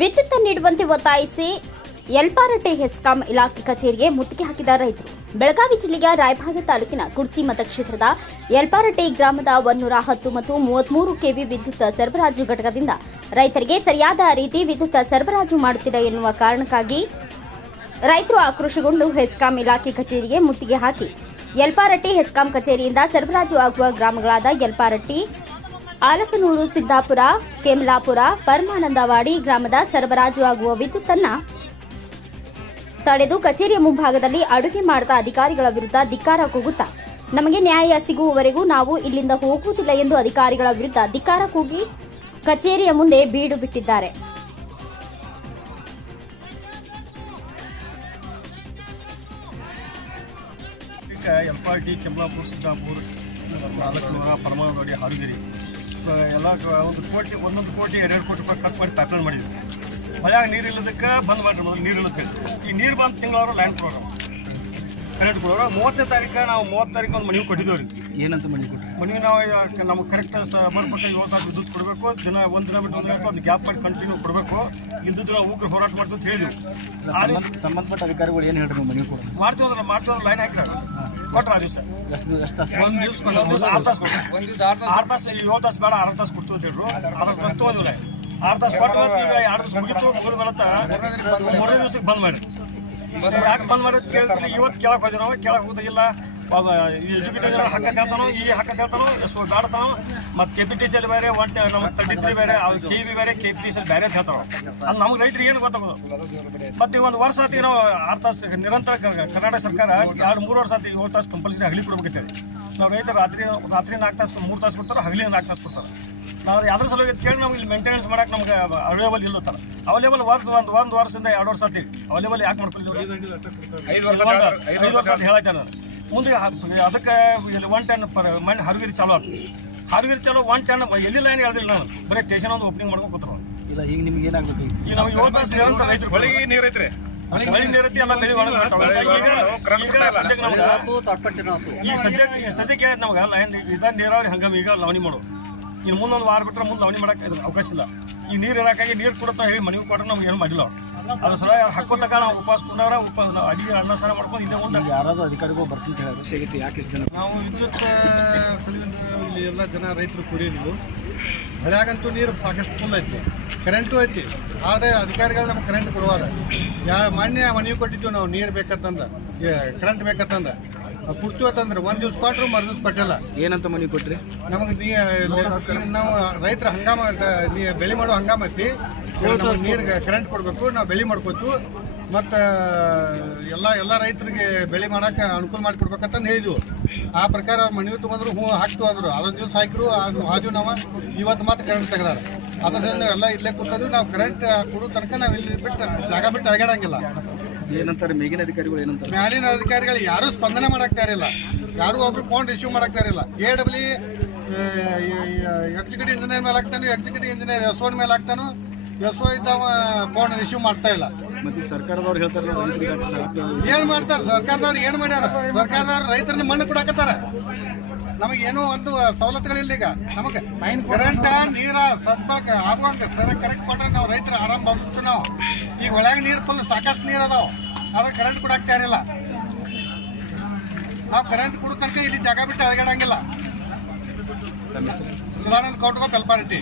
ವಿದ್ಯುತ್ ನೀಡುವಂತೆ ಒತ್ತಾಯಿಸಿ ಯಲ್ಪಾರಟ್ಟೆ ಹೆಸ್ಕಾಂ ಇಲಾಖೆ ಕಚೇರಿಗೆ ಮುತ್ತಿಗೆ ಹಾಕಿದ ರೈತರು. ಬೆಳಗಾವಿ ಜಿಲ್ಲೆಯ ರಾಯಭಾಗ ತಾಲೂಕಿನ ಕುರ್ಚಿ ಮತಕ್ಷೇತ್ರದ ಯಲ್ಪಾರಟ್ಟೆ ಗ್ರಾಮದ 110 ಮತ್ತು 33 ಕೆವಿ ವಿದ್ಯುತ್ ಸರಬರಾಜು ಘಟಕದಿಂದ ರೈತರಿಗೆ ಸರಿಯಾದ ರೀತಿ ವಿದ್ಯುತ್ ಸರಬರಾಜು ಮಾಡುತ್ತಿಲ್ಲ ಎನ್ನುವ ಕಾರಣಕ್ಕಾಗಿ ರೈತರು ಆಕ್ರೋಶಗೊಂಡು ಹೆಸ್ಕಾಂ ಇಲಾಖೆ ಕಚೇರಿಗೆ ಮುತ್ತಿಗೆ ಹಾಕಿ ಯಲ್ಪಾರಟ್ಟಿ ಹೆಸ್ಕಾಂ ಕಚೇರಿಯಿಂದ ಸರಬರಾಜು ಆಗುವ ಗ್ರಾಮಗಳಾದ ಯಲ್ಪಾರಟ್ಟಿ, ಆಲಕನೂರು, ಸಿದ್ದಾಪುರ, ಕೆಮಲಾಪುರ, ಪರಮಾನಂದವಾಡಿ ಗ್ರಾಮದ ಸರಬರಾಜು ಆಗುವ ವಿದ್ಯುತ್ತನ್ನು ತಡೆದು ಕಚೇರಿಯ ಮುಂಭಾಗದಲ್ಲಿ ಅಡುಗೆ ಮಾಡಿದ ಅಧಿಕಾರಿಗಳ ವಿರುದ್ಧ ಧಿಕ್ಕಾರ ಕೂಗುತ್ತಾ ನಮಗೆ ನ್ಯಾಯ ಸಿಗುವವರೆಗೂ ನಾವು ಇಲ್ಲಿಂದ ಹೋಗುವುದಿಲ್ಲ ಎಂದು ಅಧಿಕಾರಿಗಳ ವಿರುದ್ಧ ಧಿಕ್ಕಾರ ಕೂಗಿ ಕಚೇರಿಯ ಮುಂದೆ ಬೀಡು ಬಿಟ್ಟಿದ್ದಾರೆ. ಯಲ್ಪಾರಟ್ಟಿ, ಕೆಮಲಾಪುರ, ಸಿದ್ದಾಪುರ, ಆಲಕನೂರ, ಪರಮಾನಂದವಾಡಿ, ಹಾಲುಗಿರಿ ಎಲ್ಲ ಒಂದೊಂದು ಕೋಟಿ 2 ಕೋಟಿ ರೂಪಾಯಿ ಖರ್ಚು ಮಾಡಿ ಪೈಪ್ಲೈನ್ ಮಾಡಿದ್ವಿ. ಮಳೆಯಾಗ ನೀರು ಇಲ್ಲದಕ್ಕೆ ಬಂದ್ ಮಾಡಿರಿ. ಮೊದಲು ನೀರು ಇಲ್ಲಕ್ಕೆ ಈ ನೀರು ಬಂದು ತಿಂಗಳವರು ಲೈನ್ ಕೊಡೋರು, ಕರೆಂಟ್ ಕೊಡೋರು. 30ನೇ ತಾರೀಕು ನಾವು 30 ತಾರೀಕು ಒಂದು ಮನವಿ ಕೊಟ್ಟಿದ್ದೇವೆ ರೀ. ಏನಂತ ಮನವಿ ಕೊಟ್ಟರೆ ಮನವಿ ನಾವು ನಮ್ಗೆ ಕರೆಕ್ಟ್ ಬರ್ಬಿಟ್ಟು 7 ತಾಸು ವಿದ್ಯುತ್ ಕೊಡಬೇಕು, ಒಂದು ದಿನ ಬಿಟ್ಟು ಒಂದು ಗ್ಯಾಪ್ ಮಾಡಿ ಕಂಟಿನ್ಯೂ ಕೊಡಬೇಕು, ಇಲ್ದಿದ್ರೆ ಉಗ್ರ ಹೋರಾಟ ಮಾಡ್ತೀವಿ ಅಂತ ಹೇಳಿದ್ವಿ. ಸಂಬಂಧಪಟ್ಟ ಅಧಿಕಾರಿಗಳು ಏನು ಹೇಳಿದ್ರು ನೀವು ಮನವಿ ಕೊಡಿ ಮಾಡ್ತೀವಿ ಲೈನ್ ಹಾಕಿರ ಕೊಟ್ರ ದಿವಸ ಒಂದು ದಿವಸ 6 ತಾಸು 6 ತಾಸು 7 ತಾಸು ಬೇಡ 6 ತಾಸು ಕೊಡ್ತೀವಿ ಅಂತ ಹೇಳಿದ್ರು. 6 ತಾಸು ತೊಗೊಂಡಿಲ್ಲ. 6 ತಾಸು ಕೊಟ್ಟು ಈಗ 2 ದಿವಸ ಮುಗಿದ ಬರತ್ತ 3ನೇ ದಿವಸಕ್ಕೆ ಬಂದ್ ಮಾಡಿ. ಯಾಕೆ ಬಂದ್ ಮಾಡೋದು ಕೇಳಿದ್ರೆ ಇವತ್ತು ಕೇಳಕ್ಕೆ ಹೋದ್ರೆ ನಾವು ಕೇಳಕ್ಕೆ ಹೋದಾಗಿಲ್ಲ. ಎಜುಕೇಟರ್ ಹಕ್ಕ ಹೇಳ್ತಾನೋ, ಈ ಹಕ್ಕ ಹೇಳ್ತಾನೋ, ಎಷ್ಟು ಬೇಡತಾನೋ, ಮತ್ತು KPTCL ಬೇರೆ, ನಮ್ಮ 33 ಬೇರೆ, KB ಬೇರೆ, KPTCL ಬೇರೆ ಅಂತ ಹೇಳ್ತಾರೋ. ಅದು ನಮ್ಗೆ ರೈತರಿಗೆ ಏನು ಗೊತ್ತಾಗೋದು. ಮತ್ತು ಒಂದು ವರ್ಷ ಆತಿ ನಾವು 6 ತಾಸು ನಿರಂತರ ಕರ್ನಾಟಕ ಸರ್ಕಾರ 2-3 ವರ್ಷ ಆತಿ 7 ತಾಸು ಕಂಪಲ್ಸರಿ ಹಗಲಿ ಕೊಡ್ಬೇಕೈತೆ. ನಾವು ರೈತರು ರಾತ್ರಿ 4 ತಾಸು 3 ತಾಸು ಕೊಡ್ತಾರೆ, ಹಗಲಿ 4 ತಾಸು ಕೊಡ್ತಾರೆ. ನಾವು ಯಾವ್ದ್ರ ಸಲುವಾಗಿ ಕೇಳಿ ನಾವು ಇಲ್ಲಿ ಮೇಂಟೆನೆನ್ಸ್ ಮಾಡಕ್ಕೆ ನಮ್ಗೆ ಅವೈಲೇಬಲ್ ಇಲ್ಲತ್ತಾರ. ಅವೈಲೇಬಲ್ ಒಂದು ವರ್ಷದಿಂದ 2 ವರ್ಷ ಆತಿ ಅವೈಲೇಬಲ್ ಯಾಕೆ ಮಾಡ್ಕೊಳ್ಳಿ 5 ವರ್ಷ ಅಂತ ಹೇಳಕ್ಕೆ ನಾನು ಮುಂದೆ ಅದಕ್ಕೆ 1 ಟನ್ ಮಣ್ಣು ಹರಗಿರಿ ಚಾಲು ಆಗ್ತದೆ. ಹರಗಿರಿ ಚಾಲು 1 ಟನ್ ಎಲ್ಲಿ ಲೈನ್ ಹೇಳ್ದಿಲ್ಲ ನಾನು, ಬರೀ ಸ್ಟೇಷನ್ ಒಂದು ಓಪನಿಂಗ್ ಮಾಡ್ಕೊಂಡು ಕೂತ್ರು. ಇಲ್ಲ ಈಗ ನಿಮ್ಗೆ ಏನಾಗಬೇಕು? ಈಗ ನಾವು 7 ತಾಸು ನಿರಂತರ ರೈತರು ಬೆಳಿಗ್ಗೆ ನೀರು ಐತ್ರಿ, ಮಳೆ ನೀರೈತಿ ಎಲ್ಲ ಬೆಳೆ ಈಗ ಸದ್ಯಕ್ಕೆ ನಮ್ಗೆ ಲೈನ್ ಇದ ನೀರಾವರಿ ಹಂಗಾಮಿ ಈಗ ಲವಣಿ ಮಾಡೋದು. ಇನ್ನು ಮುಂದೊಂದು ವಾರ ಬಿಟ್ಟರೆ ಮುಂದೆ ಲವಣಿ ಮಾಡೋಕೆ ಅವಕಾಶ ಇಲ್ಲ. ಈ ನೀರು ಇರೋಕ್ಕಾಗಿ ನೀರು ಕೊಡುತ್ತಾ ಹೇಳಿ ಮನವಿ ಕೊಟ್ಟರೆ ನಮ್ಗೆ ಏನು ಮಾಡಿಲ್ಲ. ಅದು ಸಲ ಹಾಕೋತಕ್ಕ ನಾವು ಉಪವಾಸ ಕೊಂಡವ್ರ ನಾವು ಅಡಿಗೆ ಅನ್ನ ಸಾರ ಮಾಡ್ಕೊಂಡು ಇಲ್ಲೇ ಮುಂದೆ ಯಾರಾದ್ರೂ ಅಧಿಕಾರಿಗಳು ಬರ್ತೀನಿ ಹೇಳಿ ಯಾಕೆ ಜನ ನಾವು ವಿದ್ಯುತ್ ಇಲ್ಲಿ ಎಲ್ಲ ಜನ ರೈತರು ಕುಡಿಯೋದು. ಹಳ್ಯಾಗಂತೂ ನೀರು ಸಾಕಷ್ಟು ಫುಲ್ ಐತಿ, ಕರೆಂಟು ಐತಿ. ಆದರೆ ಅಧಿಕಾರಿಗಳು ನಮ್ಗೆ ಕರೆಂಟ್ ಕೊಡುವಾಗ ಮೊನ್ನೆ ಮನವಿ ಕೊಟ್ಟಿದ್ದೀವಿ ನಾವು, ನೀರು ಬೇಕಂತಂದ, ಕರೆಂಟ್ ಬೇಕಂತಂದ ಕೊಡ್ತೀವಿ ಅಂತಂದ್ರೆ 1 ದಿವ್ಸ ಕೊಟ್ಟರು, ಮರು ದಿವ್ಸ ಕೊಟ್ಟಿಲ್ಲ. ಏನಂತ ಮನವಿ ಕೊಟ್ರಿ? ನಮಗೆ ನಾವು ರೈತರ ಹಂಗಾಮ ಬೆಳೆ ಮಾಡೋ ಹಂಗಾಮ ಐತಿ, ನೀರಿಗೆ ಕರೆಂಟ್ ಕೊಡಬೇಕು, ನಾವು ಬೆಳೆ ಮಾಡ್ಕೋತೀವಿ. ಮತ್ತು ಎಲ್ಲ ರೈತರಿಗೆ ಬೆಳೆ ಮಾಡೋಕೆ ಅನುಕೂಲ ಮಾಡಿಕೊಡ್ಬೇಕಂತ ಹೇಳಿದ್ವು. ಆ ಪ್ರಕಾರ ಅವ್ರು ಮನವಿ ತೊಗೊಂಡ್ರು, ಹಾಕ್ತು ಅಂದರು. ಅದೊಂದು ದಿವಸ ಹಾಕಿರು, ಆದ್ವು ನಾವು. ಇವತ್ತು ಮತ್ತೆ ಕರೆಂಟ್ ತೆಗೆದಾರ. ಅದರಿಂದ ಎಲ್ಲ ಇಲ್ಲೇ ಕೂತದ್ದು. ನಾವು ಕರೆಂಟ್ ಕೊಡೋ ತನಕ ನಾವು ಇಲ್ಲಿ ಬಿಟ್ಟು ಜಾಗ ಬಿಟ್ಟು ಅಗಾಡಂಗಿಲ್ಲ. ಏನಂತಾರೆ ಮೇಲಿನ ಅಧಿಕಾರಿಗಳು? ಏನಂತಾರೆ ಮೇಲಿನ ಅಧಿಕಾರಿಗಳು ಯಾರೂ ಸ್ಪಂದನೆ ಮಾಡಾಕ್ತಾ ಇರಲಿಲ್ಲ, ಯಾರೂ ಒಬ್ರು ಫೋನ್ ರಿಸೀವ್ ಮಾಡಾಕ್ತಾ ಇರಲಿಲ್ಲ. AW ಎಕ್ಸಿಕ್ಯೂಟಿವ್ ಇಂಜಿನಿಯರ್ ಮೇಲೆ ಹಾಕ್ತಾನು, ಎಕ್ಸಿಕ್ಯೂಟಿವ್ ಇಂಜಿನಿಯರ್ SO ಮೇಲೆ ಹಾಕ್ತಾನು, SO ಇದ್ದಾವ ಫೋನ್ ರಿಸೀವ್ ಮಾಡ್ತಾ ಇಲ್ಲ. ಮತ್ತೆ ಸರ್ಕಾರದವ್ರು ಹೇಳ್ತಾರೆ ಏನು ಮಾಡ್ತಾರೆ? ಸರ್ಕಾರದವ್ರು ಏನು ಮಾಡ್ಯಾರ? ಸರ್ಕಾರದವ್ರು ರೈತರನ್ನ ಮಣ್ಣು ಕೊಡಾಕತ್ತಾರ. ನಮಗೇನೋ ಒಂದು ಸವಲತ್ತುಗಳಿಲ್ಲ. ಈಗ ನಮಗೆ ಕರೆಂಟ್ ನೀರ ಸದ್ಬಳಕ ಆಗುವಂಗೆ ಕರೆಕ್ಟ್ ಕೊಟ್ರೆ ನಾವು ರೈತರು ಆರಾಮ ಬದುಕ್ತೀವಿ. ನಾವು ಈಗ ಒಳಗೆ ನೀರು ಫುಲ್ ಸಾಕಷ್ಟು ನೀರು ಅದಾವ, ಆದ್ರೆ ಕರೆಂಟ್ ಕೊಡಾಕ್ತಾ ಇರಲಿಲ್ಲ. ನಾವು ಕರೆಂಟ್ ಕೊಡೋ ತನಕ ಇಲ್ಲಿ ಜಾಗ ಬಿಟ್ಟು ಅಳಗಾಡಂಗಿಲ್ಲ. ಚಿದಾನಂದ ಕೌಟ್ಕೋ, ಯಲ್ಪಾರಟ್ಟಿ.